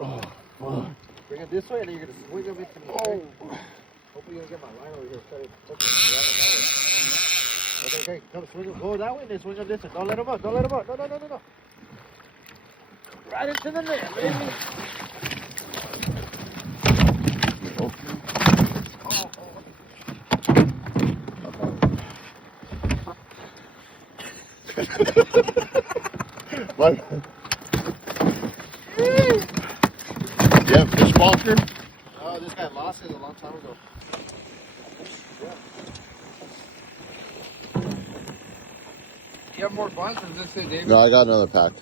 Oh, fuck. Bring it this way, and then you're gonna swing him into me. Oh. Hopefully, you're gonna get my line over here. Okay, come swing him. Go that way, and then swing him this way. Don't let him up. Don't let him up. No. Right into the net, baby. What? You have fish bonker? Oh, this guy lost it a long time ago. Yeah. You have more buns than this, David? No, I got another pack.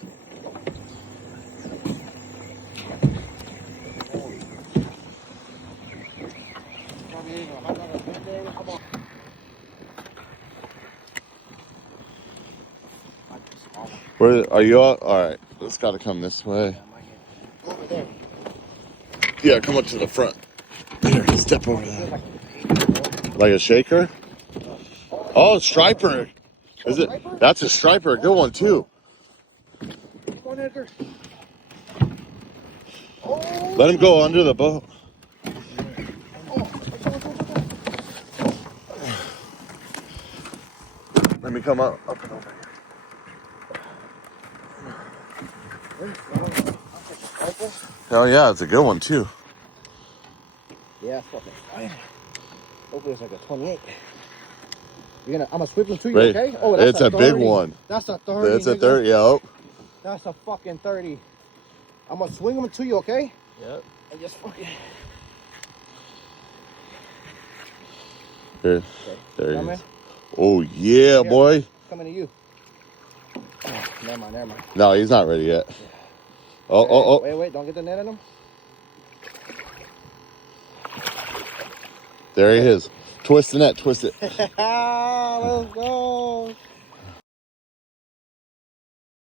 Where are you at? All right, it's got to come this way. Over there. Yeah, come up to the front. There, step over there. Like a shaker? Oh, striper. Is it? That's a striper. A good one too. Come on, Edgar. Let him go under the boat. Let me come up and over here. Oh yeah, it's a good one too. Yeah, it's fucking fine. Hopefully it's like a 28. I'm gonna sweep them to you, Right. okay? Oh, It's a big one. That's a 30. It's a 30. Yeah. That's a fucking 30. I'm gonna swing them to you, okay? Yep. And just fucking. Here. Okay. There he Come is. in. Oh yeah, Here. boy. Coming to you. Oh, never mind. No, he's not ready yet. Oh. Wait, don't get the net on him. There he is. Twist the net, twist it. Let's go.